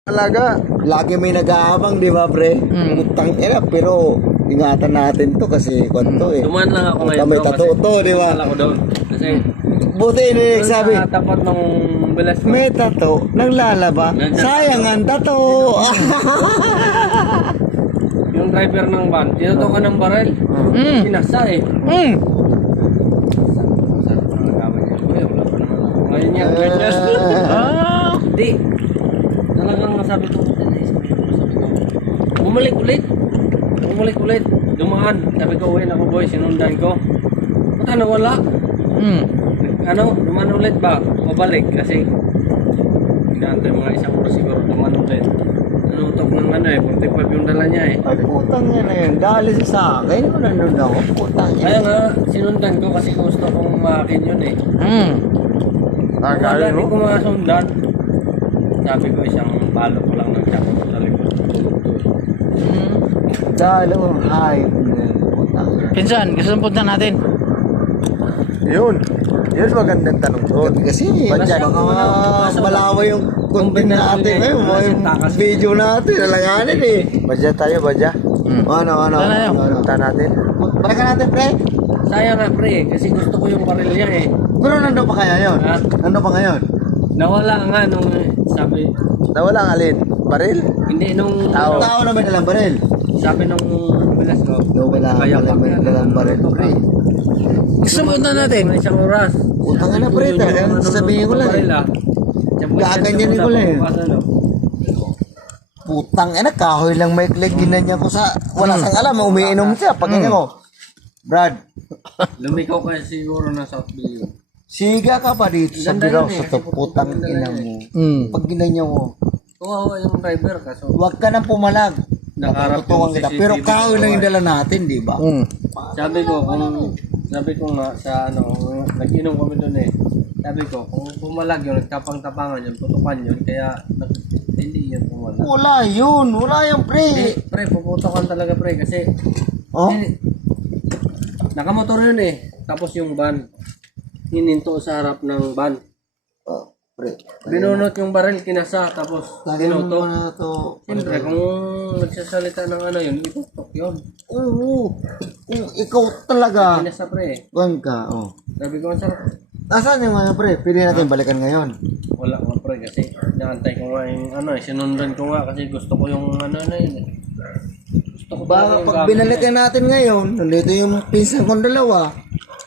Talaga, lagi may nag-aabang, di ba, pre? Utang ina, pero ingatan natin to kasi kwanto eh. Dumaan lang ako ngayon. May bro, tattoo to, di ba? Dumaan ako doon. Kasi Buti ini sabi, sa tapat ng bilas ko. may tattoo, naglalaba. Sayang ang tattoo. Yung driver ng van, tinutukan ng baril. Pinasa eh. Sarap ng nagawa niya. Kuya, wala pa naman ako. Ngayon niya, ganyan. Hindi. Talagang sabi ko, bumalik ulit. Bumalik ulit. Dumaan. Sabi ko, uwi na ako boy, sinundan ko. Puta, nawala. Ano, dumaan ulit ba? Pabalik kasi inaantay mga isang oras siguro dumaan ulit. Nanutok ng ano eh, 45 yung dala niya eh. Ay, putang yan na yan. Dali siya sa akin. Nandun ako. Putang yan. Kaya nga, sinundan ko kasi gusto kong makin yun eh. Wala, hindi ko masundan. Sabi ko isang palo ko lang ng tsako sa likod. Dali mo. Ay, putang yan. Pinsan, gusto mong punta natin? Yun. Yun magandang tanong doon. Kasi, baka malawa yung content natin ngayon. Yung video natin. Alanganin eh. Badya tayo, badya. Ano? Punta natin. Balikan natin, pre. Sayang nga pre, kasi gusto ko yung baril niya eh. Pero nandun pa kaya yun? Ha? Nandun pa ngayon? Nawala nga nung sabi, Nawala ang alin? Baril? hindi nung Tao na may dalang baril. sabi nung bilas ko. Wala Kaya pala may dalang baril, pre. Gusto mong punta natin? Mga isang oras. Utang na, pre. Talagang sasabihin ko lang. Gaganyan ko lang eh. Putang ina, kahoy lang may kleg. Ginanyan ko sa... Wala sang alam, umiinom siya. Pag ganyan ko. Brad, Lumikaw kayo siguro na South Bay. siga ka pa dito sa Ganda biraw yun eh, sa kasi putang ganda ina yun mo. Pag ginanyan mo, Kawawa yung driver kaso huwag ka nang pumalag. Nakaharap Natutuwang yung kita. CCTV Pero kahoy lang yung dala natin, di ba? sabi ko nga sa ano, nag-inom kami doon eh. Sabi ko, kung pumalag yun, nagtapang-tapangan yun, putukan yun, kaya hindi yun pumalag. Wala yun. Wala yung pre. Hindi, pre, puputokan talaga pre, kasi Oh? nakamotor yun eh. Tapos yung van, hininto sa harap ng van. Oh, pre. Binunot yung baril, kinasa, tapos Lagyan mo binuto. na to. Siyempre, kung nagsasalita ng ano yun, itutok yun. Oo. Ikaw talaga. Kinasa pre. Buwan ka. Oh. Sabi ko, ang sarap. Nasaan yung mga pre? Pwede natin balikan ngayon. Wala nga pre, kasi naantay ko nga yung ano eh, sinundan ko nga kasi gusto ko yung ano na yun eh. Gusto ko Baka talaga yung pag gamit binalikan natin ngayon, nandito yung pinsan kong dalawa.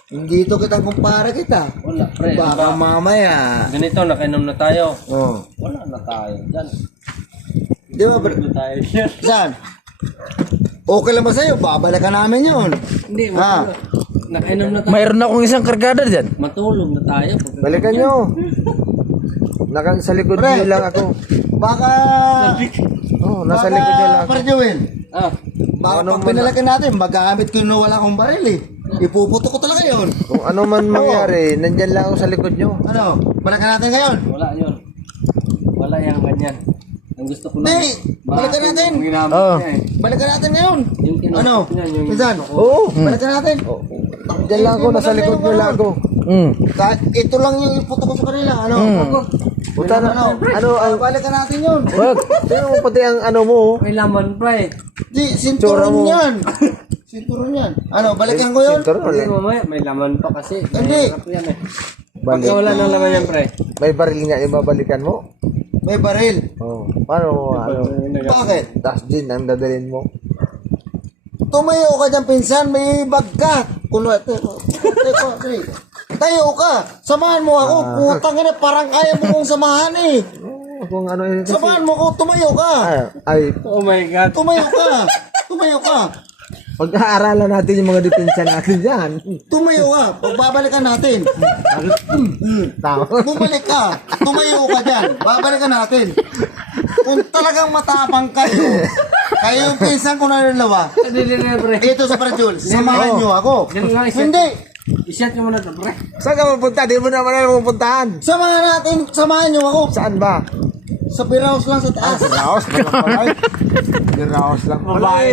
Hindi ito kitang kumpara kita. eh. Wala pre. Baka mamaya. Ganito, nakainom na tayo. Oh. Wala na tayo dyan. Di ba pre? Wala na tayo dyan. Saan? Okay lang ba sa'yo? Babalikan namin yun. Hindi, Ha? nakainom na tayo. Mayroon akong isang kargada dyan. Matulog na tayo. Balikan nyo. Sa likod nyo lang ako. Baka... Oh, nasa likod nyo lang. Para Joel. Ah, Baka pag pinalakin natin, magagamit ko yung wala akong baril eh. Ipuputo ko talaga yun. Kung ano man mangyari, nandyan lang ako sa likod nyo. Ano? Balikan natin ngayon. wala yun. Wala yung ganyan. Ang gusto ko lang. Hindi! Balikan natin! Yung ginamit Oo. niya eh. Balikan natin ngayon. Yung kinamit Ano? niya, yung Pinsan? gusto ko. Oo, Balikan natin. dyan lang ako, nasa likod nyo lang ako. Kahit ito lang yung iputo ko sa kanila. Ano? Puta na, ano ang... Balikan natin yun. Wag, tingnan mo pati ang ano mo. May laman pre. Di, Tsura sinturon mo. yan. Sinturon yan. Ano, balikan ko yun? Sinturon, Kasi mamaya may laman pa kasi. Hindi. Mahirap yan eh. Pagka wala ng laman yan pre. May baril nga yung babalikan mo. May baril. Oh, paano, ano, Bakit? tas din ang dadalhin mo. Tumayo ka dyan, pinsan. May bag ka. Kuno, ito. Tayo ka. Samahan mo ako. Putang ina, parang kaya mo kong samahan eh. Kung ano yun kasi... Samahan mo ako. Tumayo ka. Ay, Oh my God. Tumayo ka. Tumayo ka. pag-aaralan natin yung mga depensa natin dyan. Tumayo ka. Pagbabalikan natin. Tama. Bumalik ka. Tumayo ka dyan. Babalikan natin. Kung talagang matapang kayo, kayo yung pinsan ko na dalawa. Hindi na pre. Ito sa Parajul, samahan nyo ako. Yan nga, iset. Hindi. Iset nyo muna ito pre. Saan ka mapunta? Di mo naman alam pupuntahan. Samahan natin, samahan nyo ako. Saan ba? Sa Piraos lang sa taas. Raos lang pala. Raos lang pala. Babae